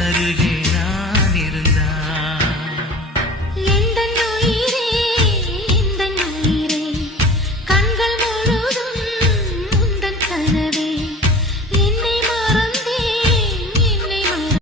அருகே